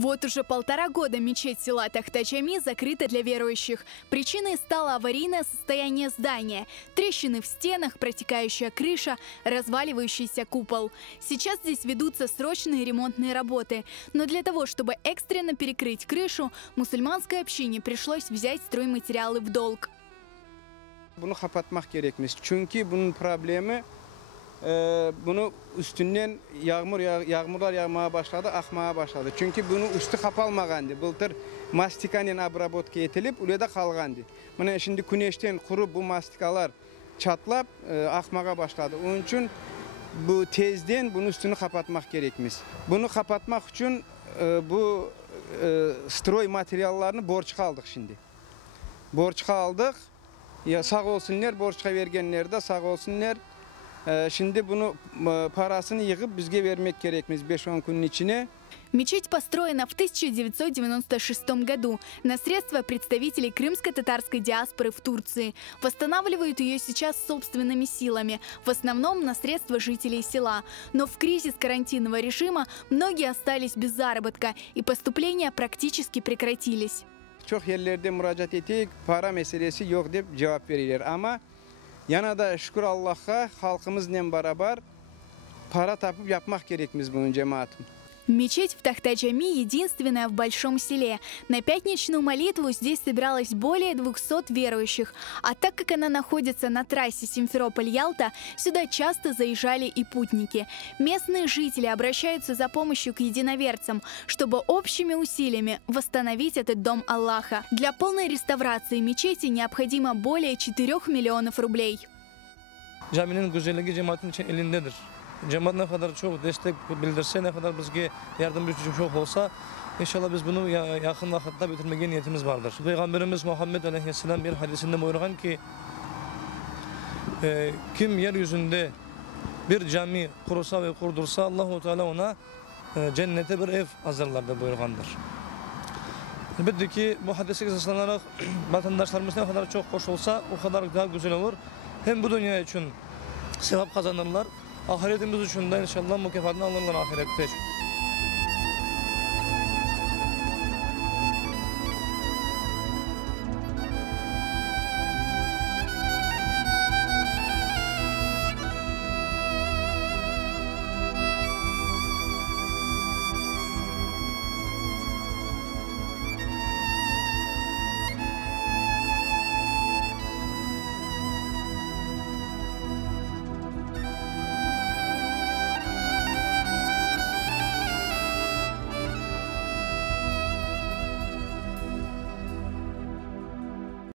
Вот уже 1,5 года мечеть села Тахтачами закрыта для верующих. Причиной стало аварийное состояние здания, трещины в стенах, протекающая крыша, разваливающийся купол. Сейчас здесь ведутся срочные ремонтные работы. Но для того, чтобы экстренно перекрыть крышу, мусульманской общине пришлось взять стройматериалы в долг. Bunu kapatmak gerekmiş. Çünkü bunun problemi bunu üstünden yağmurlar yağmaya başladı, akmaya başladı. Çünkü bunu üstü kapalmagandı. Bultur mastikanen abrabotka etilip uleda kalgandı. Buna şimdi güneşten kurup bu mastikalar çatlap akmaya başladı. Onun için bu tezden bunun üstünü kapatmak gerekmiş. Bunu kapatmak için bu stroy materyallerini borçka aldık şimdi. Borçka aldık. Ya sağ olsunlar, borçka vergenler de sağ olsunlar. Şimdi bunu parasını yığıp bizge vermek gerekmiş 5-10 günün içine. Мечеть построена в 1996 году на средства представителей крымско-татарской диаспоры в Турции. Восстанавливают ее сейчас собственными силами, в основном на средства жителей села. Но в кризис карантинного режима многие остались без заработка, и поступления практически прекратились. Çok yerlerde müracaat ettik, para meselesi yok deyip cevap verirler. Ama yana da şükür Allah'a halkımızla beraber para tapıp yapmak gerekmiş bunun cemaatin. Мечеть в Тахтачами единственная в большом селе. На пятничную молитву здесь собиралось более 200 верующих. А так как она находится на трассе Симферополь-Ялта, сюда часто заезжали и путники. Местные жители обращаются за помощью к единоверцам, чтобы общими усилиями восстановить этот дом Аллаха. Для полной реставрации мечети необходимо более 4 миллионов рублей. Caminin güzelliği cemaatin elindedir. Cemaat ne kadar çok destek bildirse, ne kadar bizge yardımcı çok olsa inşallah biz bunu yakın vakitte bitirmeye niyetimiz vardır. Peygamberimiz Muhammed Aleyhisselam bir hadisinde buyurgan ki kim yeryüzünde bir cami kurursa ve kurdursa Allah-u Teala ona cennete bir ev hazırlar buyurgandır. Elbette ki bu hadise esaslanarak vatandaşlarımız ne kadar çok hoş olsa o kadar daha güzel olur. Hem bu dünya için sevap kazanırlar. Ahiretimiz için de inşallah mükafatını alırlar ahirette.